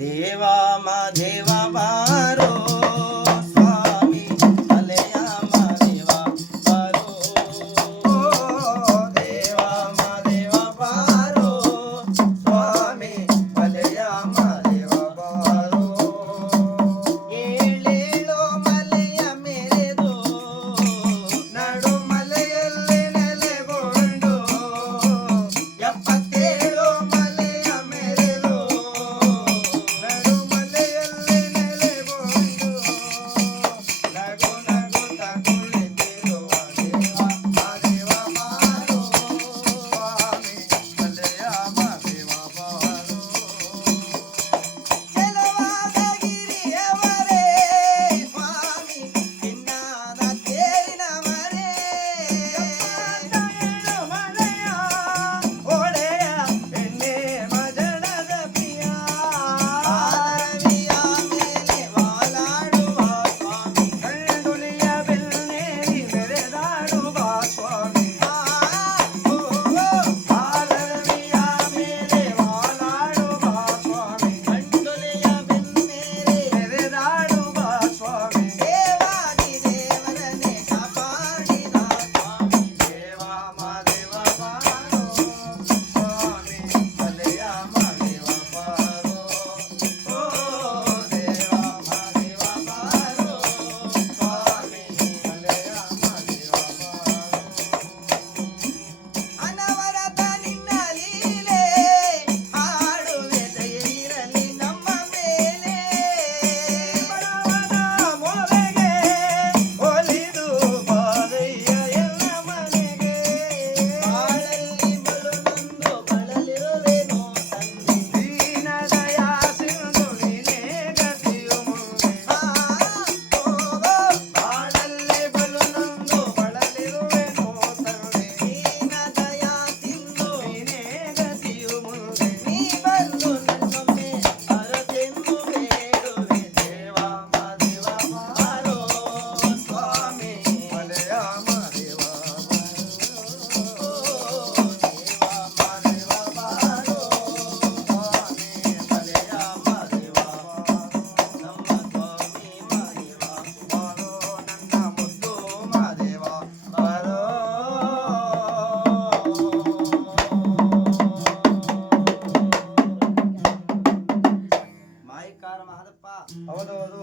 ದೇವಾ ಮಾದೇವ ಬಾರೋ ಸ್ವಾಮಿ ಅಲೆಯ ಮಾದೇವ ಬಾರೋ ದೇವಾ ಮಾದೇವ ಬಾರೋ ಸ್ವಾಮಿ ಅಲೆಯ ಮಾದೇವ ಬಾರೋ ಏಳೇಳು ಮಲೆಯ ಮೇರೆದು ನಡು ಮಲೆಯಲ್ಲಿ ನೆಲೆಗೊಂಡು 77 ಮಲೆಯ ಮೇರೆದು ನಡು ಮಲೆಯಲ್ಲಿ ನೆಲೆಗೊಂಡು ನಗು ನಗುತ್ತ ಕುಳಿತಿರುವ ದೇವ ಮಾದೇವ ಬಾರೋ ಸ್ವಾಮಿ ಅಲೆಯ ಮಾದೇವ ಬಾರೋ ಚೆಲುವಾದ ಗಿರಿಯವರೇ ಸ್ವಾಮಿ ಚಿನ್ನದ ತೇರಿನವರೇ ಏಳು ಮಲೆಯ ಒಡೆಯ ಎಣ್ಣೆ ಮಜಣದ ಪ್ರಿಯ ಆರವಿಯ ಮೇಲೆ ವಾಲಾಡುವ ಸ್ವಾಮಿ ಕಣ್ಣುಲಿಯ ಬೆನ್ನೇರಿ ಮೆರೆದಾಡುವ ಸ್ವಾಮಿ ಆರವಿಯ ಮೇಲೆ ವಾಲಾಡುವ ಸ್ವಾಮಿ ಕಣ್ಣುಲಿಯ ಬೆನ್ನೇರಿ ಮೆರೆದಾಡುವ ಸ್ವಾಮಿ ದೇವಾದಿ ದೇವರನ್ನೇ ಕಾಪಾಡಿದ ಸ್ವಾಮಿ ದೇವ ಮಾದೇವ ಬಾರೋ ಸ್ವಾಮಿ ಅಲೆಯ ಮಾದೇವ ಬಾರೋ ಓ ದೇವ ಮಾದೇವ ಬಾರೋ ಸ್ವಾಮಿ ಅಲೆಯ ಮಾದೇವ ಬಾರೋ ಅನವರತ ನಿನ್ನ ಲೀಲೆ ಹಾಡುವೆ ದಯೆಯಿರಲಿ ನಮ್ಮ ಮೇಲೆ ಬಡವನ ಮೊರೆಗೆ ಒಲಿದು ಬಾರಯ್ಯ ಎಲ್ಲ ಮನೆಗೆ ಬಾಳಲ್ಲಿ ಬರುನೊಂದು ಬಳಲಿರುವೆನೋ ತಂದೆ ದೀನ ದಯಾ ಸಿಂಧು ನೀನೇ ಗತಿಯು ಮುಂದೆ ಬಾಳಲ್ಲಿ ಬರುನೊಂದು ಬಳಲಿರುವೆನೋ ತಂದೆ ದೀನ ದಯಾ ಸಿಂಧು ನೀನೇ ಗತಿಯು ಮುಂದೆ ನೀ ಬಂದು ನನ್ನೊಮ್ಮೆ ಅರಸೆಂದು ಬೇಡುವೆ ದೇವ ಮಾದೇವ ಬಾರೋ ಸ್ವಾಮಿ ಅಲೆಯ ಮಾದೇವ ಬಾರೋ ದೇವ ಮಾದೇವ ಬಾರೋ ಸ್ವಾಮಿ ಅಲೆಯ ಮಾದೇವ ನಮ್ಮ ಸ್ವಾಮಿ ಮಾದೇವ ಬಾರೋ ನನ್ನ ಮುದ್ದು ಮಾದೇವ ಬಾರೋ ಮಾಯಿಕಾರ ಮಹದಪ್ಪ ಹೌದೌದು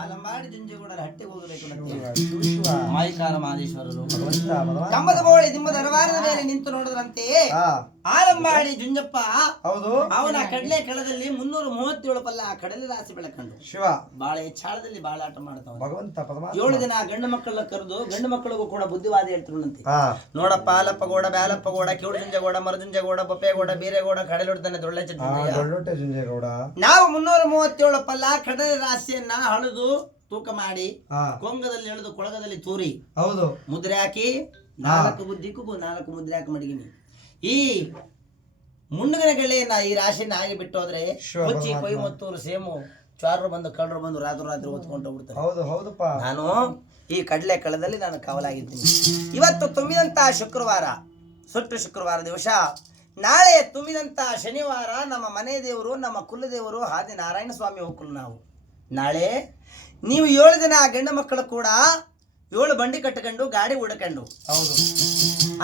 ಆಲಂಬಾಡಿ ಜುಂಜೆಗೂಡರ ಹಟ್ಟಿಗೆ ಹೋಗಬೇಕು ಶಿವ ಶಿವ ಮಾಯಿಕಾರ ಮಹದೇಶ್ವರರು ಭಗವಂತ ಭಗವಂತ ಕಂಬದ ಬೋಳಿ ದಿಂಬದ ದರವಾರದ ಮೇಲೆ ನಿಂತು ನೋಡಿದ್ರಂತೆ ಹಾ ಆಲಂಬಾಡಿ ಜುಂಜಪ್ಪ ಹೌದು ಅವನ ಕಡಲೆ ಕೆಳದಲ್ಲಿ 337 ಪಲ್ಲ ಕಡಲೆ ರಾಶಿ ಬೆಳಕಂಡು ಶಿವ ಬಾಳೆ ಚಾಳದಲ್ಲಿ ಬಾಳಾಟ ಮಾಡ್ತಾವ ಭಗವಂತ ಪರಮಾತ್ಮ 7 ದಿನ ಗಂಡು ಮಕ್ಕಳನ್ನ ಕರೆದು ಗಂಡು ಮಕ್ಕಳಿಗೂ ಕೂಡ ಬುದ್ಧಿವಾದ ಹೇಳ್ತಿರುವಂತೆ ಹಾ ನೋಡಪ್ಪ ಆಲಪ್ಪ ಗೋಡ ಬ್ಯಾಲಪ್ಪ ಗೋಡ ಕಿವುಡು ಜುಂಜಗೋಡ ಮರಜುಂಜಗೋಡ ಬೊಪ್ಪೆಗೋಡ ಬೀರೆಗೋಡ ಕಡಲೊಡ್ತಾನೆ ದೊಳ್ಳೆ ದೊಡ್ಡೊಟ್ಟೆ ಜುಂಜೇಗೌಡ ನಾವು 337 ಪಲ್ಲ ಕಡಲೆ ರಾಶಿಯನ್ನ ಹಳದು ತೂಕ ಮಾಡಿ ಹಾ ಕೊಂಗದಲ್ಲಿ ಎಳೆದು ಕೊಳಗದಲ್ಲಿ ತೂರಿ ಹೌದು ಮುದ್ರೆ ಹಾಕಿ 4 ಬುದ್ಧಿಗೂ 4 ಮುದ್ರೆ ಹಾಕಿ ಮಡಗಿನಿ ಈ ಮುಂಡಗನ ಗೆಳೆಯನ್ನ ಈ ರಾಶಿಯನ್ನ ಆಗಿ ಬಿಟ್ಟು ಹೋದ್ರೆ ಶಿವ ಕೊಚ್ಚಿ ಪರಮಾತ್ಮ. ಕೊಯ್ಮತ್ತೂರು ಸೇಮು ಚಾರರು ಬಂದು ಕಳ್ಳರು ಬಂದು ರಾತ್ರಿ ಓದ್ಕೊಂಡು ಹೋಗ್ಬಿಡ್ತಾರೆ ಹೌದು ಹೌದಪ್ಪ ನಾನು ಈ ಕಡಲೆ ಕಳದಲ್ಲಿ ನಾನು ಕಾವಲಾಗಿದ್ದೀನಿ ಇವತ್ತು ತುಂಬಿದಂತ ಶುಕ್ರವಾರ ಸುಟ್ಟು ಶುಕ್ರವಾರ ದಿವಸ ನಾಳೆ ತುಂಬಿದಂತ ಶನಿವಾರ ನಮ್ಮ ಮನೆ ದೇವರು ನಮ್ಮ ಕುಲದೇವರು ಆದಿ ನಾರಾಯಣ ಸ್ವಾಮಿ ಹೋಗ್ಕುಲ್ ನಾವು ನಾಳೆ ನೀವು 7 ದಿನ ಗಂಡು ಮಕ್ಕಳು ಕೂಡ 7 ಬಂಡಿ ಕಟ್ಟಿಕೊಂಡು ಗಾಡಿ ಹುಡ್ಕೊಂಡು ಹೌದು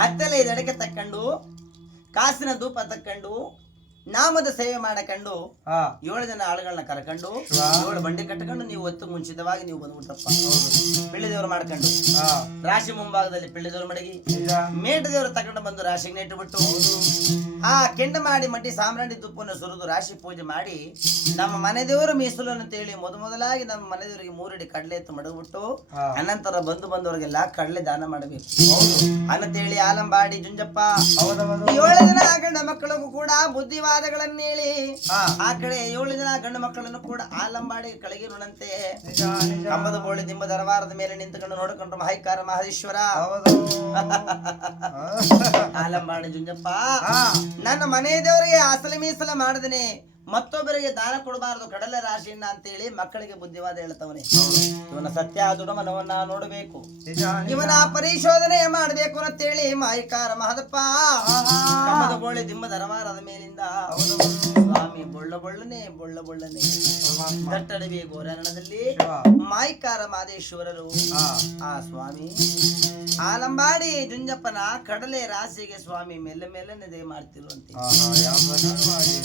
ಹತ್ತಲೆ ಇದಕ್ಕೆ ತಕ್ಕೊಂಡು ಕಾಸಿನ ಧೂಪ ತಕ್ಕೊಂಡು ನಾಮದ ಸೇವೆ ಮಾಡಕೊಂಡು ಹಾ 7 ಜನ ಆಳುಗಳನ್ನ ಕರ್ಕೊಂಡು 7 ಬಂಡಿ ಕಟ್ಕೊಂಡು ನೀವು ಹೊತ್ತು ಮುಂಚಿತವಾಗಿ ನೀವು ಬಂದ್ಬಿಟ್ರಪ್ಪ ಪಿಳ್ಳಿದೇವ್ರು ಮಾಡ್ಕೊಂಡು ಹಾ ರಾಶಿ ಮುಂಭಾಗದಲ್ಲಿ ಪಿಳ್ಳಿದೇವ್ರು ಮಡಗಿ ನಿಜ ಮೇಟದೇವ್ರು ತಗೊಂಡು ಬಂದು ರಾಶಿಗೆ ನೆಟ್ಟು ಬಿಟ್ಟು ಆ ಕೆಂಡ ಮಾಡಿ ಮಡ್ಡಿ ಸಾಮ್ರಾಣಿ ತುಪ್ಪವನ್ನು ಸುರಿದು ರಾಶಿ ಪೂಜೆ ಮಾಡಿ ನಮ್ಮ ಮನೆ ದೇವರು ಮೀಸಲು ಅಂತೇಳಿ ಮೊದಲಾಗಿ ನಮ್ಮ ಮನೆ ದೇವರಿಗೆ 3 ಅಡಿ ಕಡಲೆ ಎತ್ತು ಮಡಗ್ಬಿಟ್ಟು ಹಾ ಅನಂತರ ಬಂದವರಿಗೆಲ್ಲ ಕಡಲೆ ದಾನ ಮಾಡಬೇಕು ಹೌದು ಅನ್ನತೇಳಿ ಆಲಂಬಾಡಿ ಜುಂಜಪ್ಪ ಹೌದೌದು 7 ಜನ ಗಂಡ ಮಕ್ಕಳಿಗೂ ಕೂಡ ಬುದ್ಧಿವಾದಗಳನ್ನ ಹೇಳಿ ಹಾ ಆ ಕಡೆ 7 ಜನ ಗಂಡು ಮಕ್ಕಳನ್ನು ಕೂಡ ಆಲಂಬಾಡಿ ಕೆಳಗಿರುವಂತೆ ನಿಜ ನಿಜ ಕಂಬದ ಬೋಳಿ ದಿಂಬ ದರವಾರದ ಮೇಲೆ ನಿಂತುಕೊಂಡು ನೋಡಿಕೊಂಡ್ರು ಮಹೈಕಾರ ಮಹದೇಶ್ವರ ಹೌದು ಆಲಂಬಾಡಿ ಜುಂಜಪ್ಪ ಹಾ ನನ್ನ ಮನೆ ದೇವರಿಗೆ ಅಸಲ ಮೀಸಲ ಮಾಡದೇನೆ ಮತ್ತೊಬ್ಬರಿಗೆ ದಾನ ಕೊಡಬಾರದು ಕಡಲೆ ರಾಶಿಯನ್ನ ಅಂತೇಳಿ ಮಕ್ಕಳಿಗೆ ಬುದ್ಧಿವಾದ ಹೇಳ್ತವನೆ. ಇವನ ಸತ್ಯ ದುಡಮನವನ್ನ ನೋಡಬೇಕು, ನಿಜ ಇವನ ಪರಿಶೋಧನೆ ಮಾಡಬೇಕು ಅಂತೇಳಿ ಮಾಯಿಕಾರ ಮಹದಪ್ಪ ಕಮ್ಮದ ಬೋಳೆ ದಿಮ್ಮದ ರವಾರದ ಮೇಲಿಂದ ಸ್ವಾಮಿ ಬೊಳ್ಳ ಬೊಳ್ಳನೆ ದಟ್ಟಡವಿ ಗೋರಣದಲ್ಲಿ ಮಾಯಿಕಾರ ಮಾದೇಶ್ವರರು ಆ ಸ್ವಾಮಿ ಆಲಂಬಾಡಿ ಜುಂಜಪ್ಪನ ಕಡಲೆ ರಾಶಿಗೆ ಸ್ವಾಮಿ ಮೆಲ್ಲ ಮೆಲ್ಲನೆ ದಯ ಮಾಡ್ತಿರುವಂತೆ ಯಾವ ಪ್ರಕಾರ ಮಾಡಿ